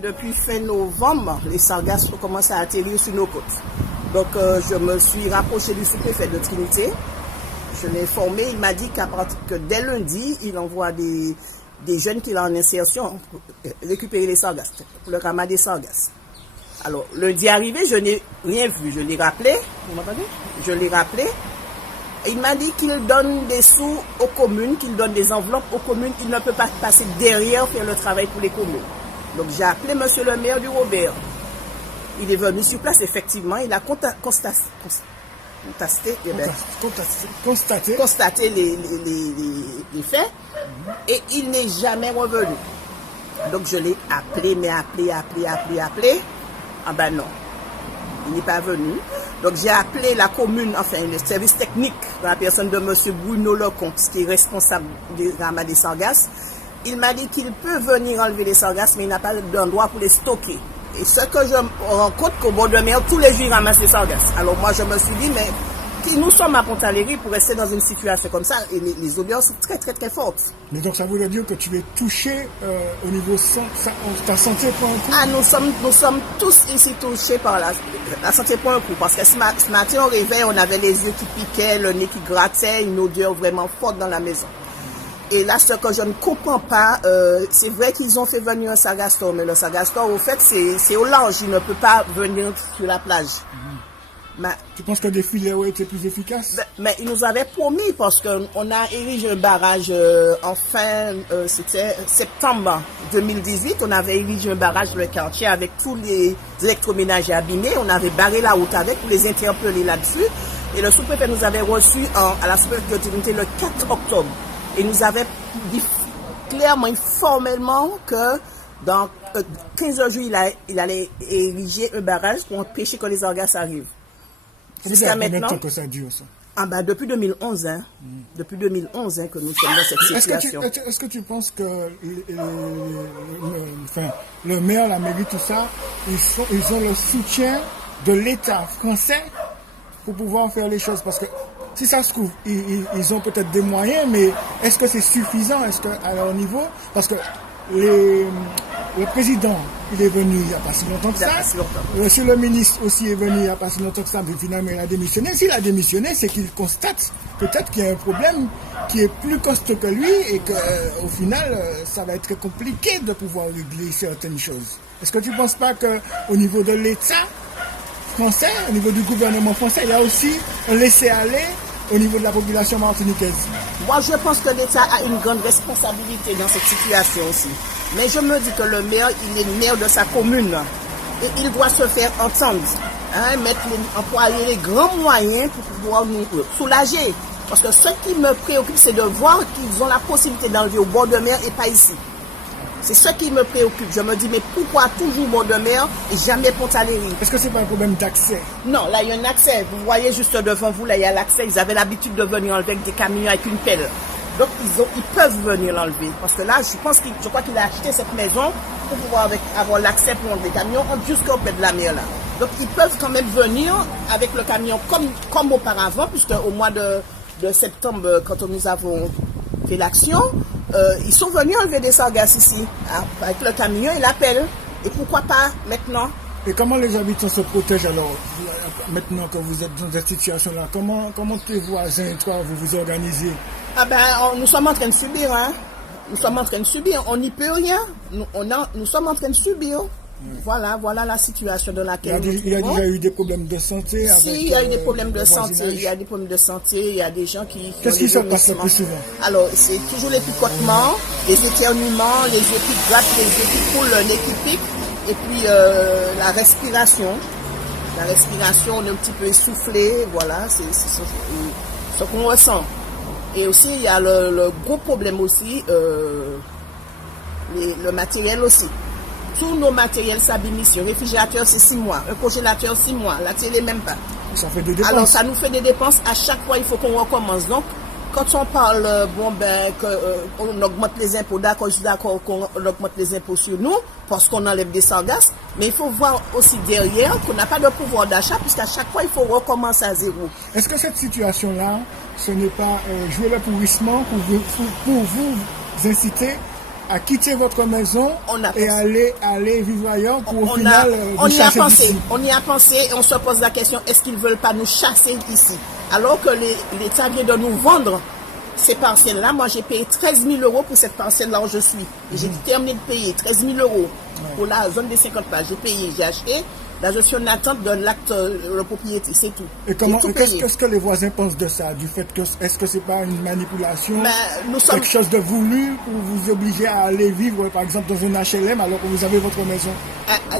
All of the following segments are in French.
Depuis fin novembre, les sargasses ont commencé à atterrir sur nos côtes. Donc je me suis rapproché du sous-préfet de Trinité. Je l'ai informé, il m'a dit que dès lundi, il envoie des jeunes qui sont en insertion pour récupérer les sargasses, pour le ramas des sargasses. Alors, lundi arrivé, je n'ai rien vu. Je l'ai rappelé, vous m'entendez? Je l'ai rappelé. Il m'a dit qu'il donne des sous aux communes, qu'il donne des enveloppes aux communes. Il ne peut pas passer derrière faire le travail pour les communes. Donc j'ai appelé monsieur le maire du Robert. Il est venu sur place, effectivement, il a constaté les faits et il n'est jamais revenu. Donc je l'ai appelé. Ah ben non, il n'est pas venu. Donc j'ai appelé la commune, enfin le service technique, dans la personne de monsieur Bruno Lecomte, qui est responsable des ramas des sargasses. Il m'a dit qu'il peut venir enlever les sargasses, mais il n'a pas d'endroit pour les stocker. Et ce que je rencontre qu'au bord de mer, tous les jours, ils ramassent les sargasses. Alors moi, je me suis dit, mais qui nous sommes à Pontaléry pour rester dans une situation comme ça, et les odeurs sont très, très, très fortes. Mais donc, ça voudrait dire que tu es touché au niveau ta santé pour un coup? Ah, nous sommes tous ici touchés par la santé pour un coup. Parce que ce matin, au réveil, on avait les yeux qui piquaient, le nez qui grattait, une odeur vraiment forte dans la maison. Et là, ce que je ne comprends pas, c'est vrai qu'ils ont fait venir un sargastor, mais le sargastor, au fait, c'est au large, il ne peut pas venir sur la plage. Tu penses que des filets ont été plus efficaces? Mais ils nous avaient promis, parce qu'on a érigé un barrage c'était septembre 2018, on avait érigé un barrage dans le quartier avec tous les électroménagers abîmés, on avait barré la route avec pour les interpeller là-dessus. Et le sous-préfet nous avait reçu à la sous-préfecture de Trinité le 4 octobre. Et nous avait dit clairement, formellement, que dans 15 jours, il allait ériger un barrage pour empêcher que les sargasses arrivent. Jusqu'à maintenant. Combien de temps que ça dure, ça? Ah ben, depuis 2011, hein. Depuis 2011 que nous sommes dans cette situation. Est-ce que tu penses que le maire, la mairie, tout ça, ils ont le soutien de l'État français pour pouvoir faire les choses? Parce que si ça se trouve, ils ont peut-être des moyens, mais est-ce que c'est suffisant? Est-ce qu'à leur niveau? Parce que le président, il est venu il n'y a pas si longtemps que ça. Monsieur le ministre aussi est venu il n'y a pas si longtemps que ça, mais finalement il a démissionné. S'il a démissionné, c'est qu'il constate peut-être qu'il y a un problème qui est plus costaud que lui et qu'au final, ça va être très compliqué de pouvoir régler certaines choses. Est-ce que tu ne penses pas qu'au niveau de l'État français, au niveau du gouvernement français, il y a aussi un laisser-aller au niveau de la population martiniquaise? Moi, je pense que l'État a une grande responsabilité dans cette situation aussi. Mais je me dis que le maire, il est maire de sa commune. Et il doit se faire entendre. Employer les grands moyens pour pouvoir nous soulager. Parce que ce qui me préoccupe, c'est de voir qu'ils ont la possibilité d'enlever au bord de mer et pas ici. C'est ce qui me préoccupe. Je me dis, mais pourquoi toujours bord de mer et jamais Pontaléry? Est-ce que c'est pas un problème d'accès? Non, là, il y a un accès. Vous voyez juste devant vous, là, il y a l'accès. Ils avaient l'habitude de venir enlever avec des camions avec une pelle. Donc, ils peuvent venir l'enlever. Parce que là, je crois qu'il a acheté cette maison pour pouvoir avoir l'accès pour enlever les camions jusqu'au pied de la mer, là. Donc, ils peuvent quand même venir avec le camion comme auparavant, puisque au mois de septembre, quand nous avons fait l'action, ils sont venus enlever des sargasses ici, avec le camion et la pelle. Et pourquoi pas maintenant? Et comment les habitants se protègent alors, maintenant que vous êtes dans cette situation-là? Comment tes voisins et toi, vous vous organisez? Ah ben, nous sommes en train de subir, hein. Nous sommes en train de subir, on n'y peut rien. Nous sommes en train de subir. Voilà la situation dans laquelle nous Il y a déjà eu des problèmes de santé? Il y a eu des problèmes de santé. Il y a des problèmes de santé. Il y a des gens qui... Qu'est-ce qui se passe le plus souvent? Alors, c'est toujours les picotements, les éternuements, les yeux qui grattent, les yeux qui coulent, le nez qui pique. Et puis, la respiration. La respiration, on est un petit peu essoufflé. Voilà, c'est ce qu'on ressent. Et aussi, il y a le gros problème aussi, le matériel aussi. Tous nos matériels s'abîment ici. Un réfrigérateur, c'est 6 mois. Un congélateur, 6 mois. La télé, même pas. Ça fait des dépenses. Alors, ça nous fait des dépenses. À chaque fois, il faut qu'on recommence. Donc, quand on parle, qu'on augmente les impôts, d'accord, je suis d'accord qu'on augmente les impôts sur nous, parce qu'on enlève des sargasses. Mais il faut voir aussi derrière qu'on n'a pas de pouvoir d'achat, puisqu'à chaque fois, il faut recommencer à zéro. Est-ce que cette situation-là, ce n'est pas jouer le pourrissement pour vous inciter à quitter votre maison et aller vivre ailleurs pour au final on y a chasser pensé. d'ici. On y a pensé et on se pose la question, est-ce qu'ils ne veulent pas nous chasser d'ici? Alors que l'État vient de nous vendre ces parcelles-là. Moi, j'ai payé 13 000 euros pour cette parcelle-là où je suis. Et j'ai terminé de payer 13 000 euros pour la zone des 50 places. J'ai payé, j'ai acheté. Là, je suis en attente de l'acte de propriété, c'est tout. Et qu'est-ce que les voisins pensent de ça? Du fait que, est-ce que c'est pas une manipulation? Quelque chose de voulu pour vous obliger à aller vivre, par exemple, dans un HLM alors que vous avez votre maison?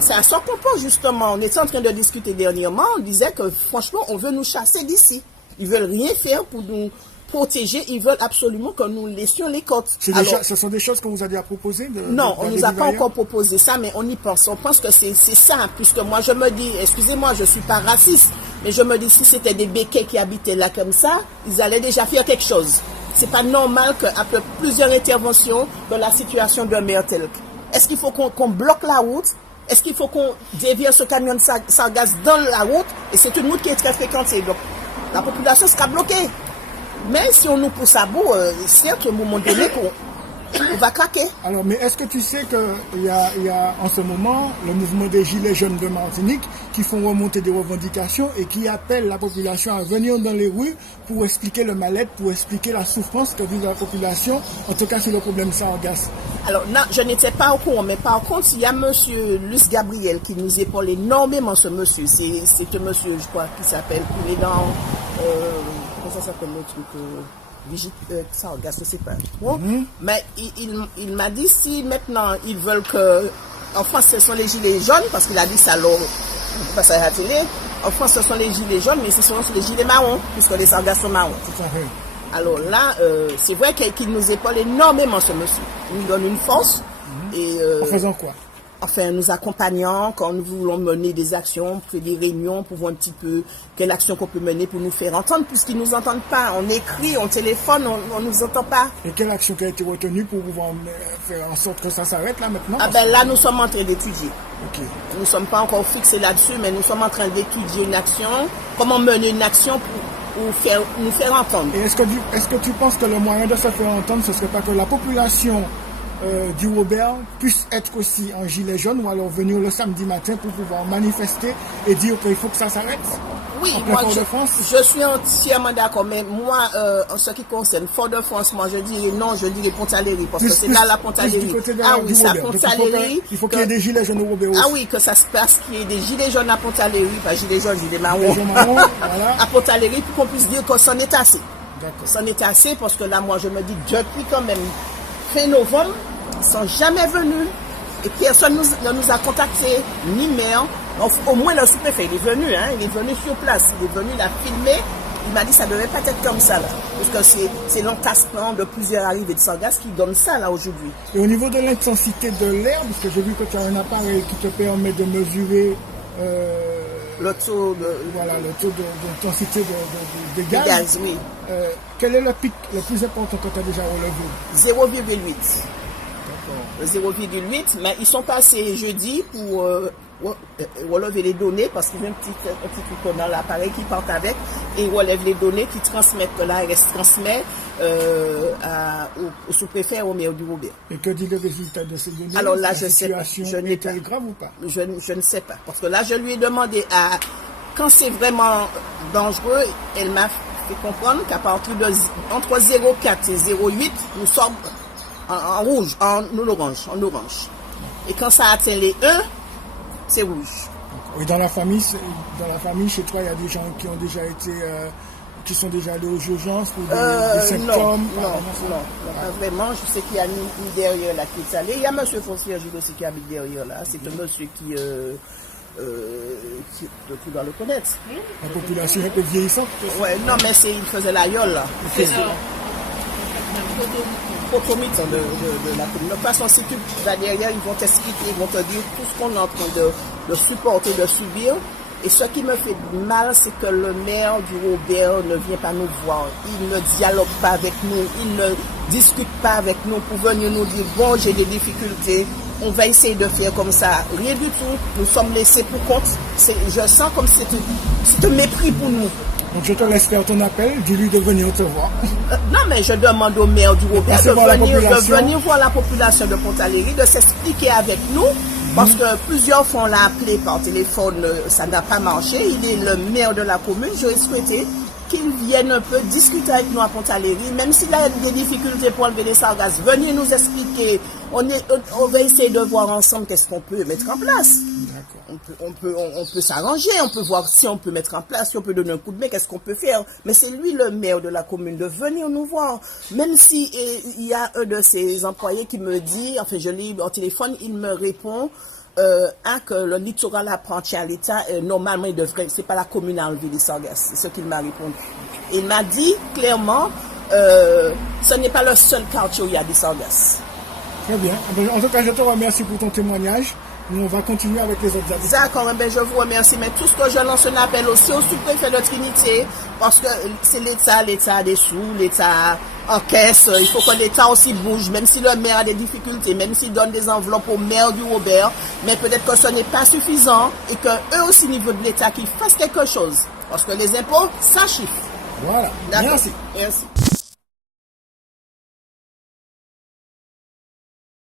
C'est à son propos, justement. On était en train de discuter dernièrement. On disait que, franchement, on veut nous chasser d'ici. Ils veulent rien faire pour nous protéger, ils veulent absolument que nous laissions les côtes. Ce sont des choses qu'on vous a déjà proposées? Non, on ne nous a pas encore proposé ça, mais on y pense. On pense que c'est ça, puisque moi je me dis, excusez-moi, je ne suis pas raciste, mais je me dis si c'était des béquets qui habitaient là comme ça, ils allaient déjà faire quelque chose. C'est pas normal qu'après plusieurs interventions, que la situation demeure telle. Est-ce qu'il faut qu'on bloque la route? Est-ce qu'il faut qu'on dévie ce camion de sargasse dans la route? Et c'est une route qui est très fréquentée, donc la population sera bloquée. Mais si on nous pousse à bout, certes, à un moment donné, on va craquer. Alors, mais est-ce que tu sais qu'il y a en ce moment le mouvement des Gilets jaunes de Martinique qui font remonter des revendications et qui appellent la population à venir dans les rues pour expliquer le mal-être, pour expliquer la souffrance que vit la population, en tout cas sur le problème sargasse? Alors, non, je n'étais pas au courant, mais par contre, il y a M. Luce Gabriel qui nous épaule énormément, ce monsieur. C'est un monsieur, je crois, qui s'appelle Président... comment ça s'appelle le truc sargasse, je ne sais pas. Bon, mais il m'a dit si maintenant ils veulent que... En France, ce sont les gilets jaunes, parce qu'il a dit ça lors passe à la télé. En France, ce sont les gilets jaunes, mais ce sont les gilets marrons, puisque les sargasses sont marrons. Alors là, c'est vrai qu'il nous épaule énormément, ce monsieur. Il nous donne une force. En faisant quoi? Enfin, nous accompagnant quand nous voulons mener des actions, faire des réunions pour voir un petit peu quelle action qu'on peut mener pour nous faire entendre, puisqu'ils ne nous entendent pas. On écrit, on téléphone, on ne nous entend pas. Et quelle action qui a été retenue pour pouvoir faire en sorte que ça s'arrête là maintenant? Là, nous sommes en train d'étudier. Okay. Nous ne sommes pas encore fixés là-dessus, mais nous sommes en train d'étudier une action, comment mener une action pour nous faire entendre. Et est-ce que tu penses que le moyen de se faire entendre, ce ne serait pas que la population du Robert puisse être aussi en gilet jaune ou alors venir le samedi matin pour pouvoir manifester et dire qu'il faut que ça s'arrête? Oui, moi je suis entièrement d'accord, mais moi en ce qui concerne Fort-de-France, moi je dirais non, je dirais Pontaléry, parce que c'est là la Pontaléry. Ah oui, ça Pontaléry. Il faut qu'il y ait des gilets jaunes au Robert aussi. Ah oui, que ça se passe, qu'il y ait des gilets jaunes à Pontaléry, pas gilets jaunes, gilets marrons, voilà. à Pontaléry, pour qu'on puisse dire que c'en est assez. C'en est assez, parce que là, moi je me dis, depuis quand même fin novembre, ils ne sont jamais venus et personne ne nous a contactés, ni maire. Au moins le sous-préfet, il est venu sur place, il est venu, il a filmé. Il m'a dit ça ne devait pas être comme ça là, parce que c'est l'entassement de plusieurs arrivées de sargasses qui donne ça là aujourd'hui. Et au niveau de l'intensité de l'air, parce que j'ai vu que tu as un appareil qui te permet de mesurer le taux d'intensité de gaz. Gaz, oui. Quel est le pic le plus important que tu as déjà relevé? 0,8. 0,8, mais ils sont passés jeudi pour relever les données parce qu'il y a un petit truc dans l'appareil qui part avec et relève les données qui transmettent, que l'ARS transmet au sous-préfet et au maire du Robert. Et que dit le résultat de ces données? Alors là, je sais pas. Est-elle grave ou pas? Je ne sais pas. Parce que là, je lui ai demandé quand c'est vraiment dangereux, elle m'a fait comprendre qu'à partir de entre 0,4 et 0,8, nous sommes en rouge, en orange. Et quand ça atteint les 1, c'est rouge. Et dans la famille, chez toi, il y a des gens qui ont déjà été, qui sont déjà allés aux urgences pour des symptômes? Non, pas vraiment. Je sais qu'il y a une derrière là qui est allé. Il y a M. Foncier Gilles aussi qui habite derrière là. C'est un monsieur qui tu dois le connaître. La population est un peu vieillissante. Ouais, non, mais il faisait la yole là. C'est ça. Potomite de la commune. De toute façon, si tu vas derrière, ils vont t'expliquer, ils vont te dire tout ce qu'on est en train de supporter, de subir. Et ce qui me fait mal, c'est que le maire du Robert ne vient pas nous voir. Il ne dialogue pas avec nous, il ne discute pas avec nous pour venir nous dire « Bon, j'ai des difficultés, on va essayer de faire comme ça. » Rien du tout. Nous sommes laissés pour compte. Je sens comme c'est un mépris pour nous. Donc je te laisse faire ton appel, dis-lui de venir te voir. Non, mais je demande au maire du Robert de venir voir la population de Pont-Aléry, de s'expliquer avec nous, parce que plusieurs fois on l'a appelé par téléphone, ça n'a pas marché. Il est le maire de la commune. J'aurais souhaité qu'il vienne un peu discuter avec nous à Pont-Aléry, même s'il a des difficultés pour enlever les sargasses, venir nous expliquer. On va essayer de voir ensemble qu'est-ce qu'on peut mettre en place. On peut s'arranger, on peut voir si on peut mettre en place, si on peut donner un coup de main, qu'est-ce qu'on peut faire. Mais c'est lui le maire de la commune de venir nous voir. Même si il y a un de ses employés qui me dit, enfin je l'ai au téléphone, il me répond que le littoral appartient à l'État, normalement il devrait, c'est pas la commune à enlever les sargasses, c'est ce qu'il m'a répondu. Il m'a dit clairement, ce n'est pas le seul quartier où il y a des sargasses. Très bien. En tout cas, je te remercie pour ton témoignage. Nous, on va continuer avec les autres habitants. D'accord, je vous remercie. Mais tout ce que je lance un appel aussi au sous-préfet de Trinité, parce que c'est l'État a des sous, l'État encaisse. Il faut que l'État aussi bouge, même si le maire a des difficultés, même s'il donne des enveloppes au maire du Robert. Mais peut-être que ce n'est pas suffisant et qu'eux aussi, au niveau de l'État, qu'ils fassent quelque chose. Parce que les impôts, ça chiffre. Voilà. Merci. Merci.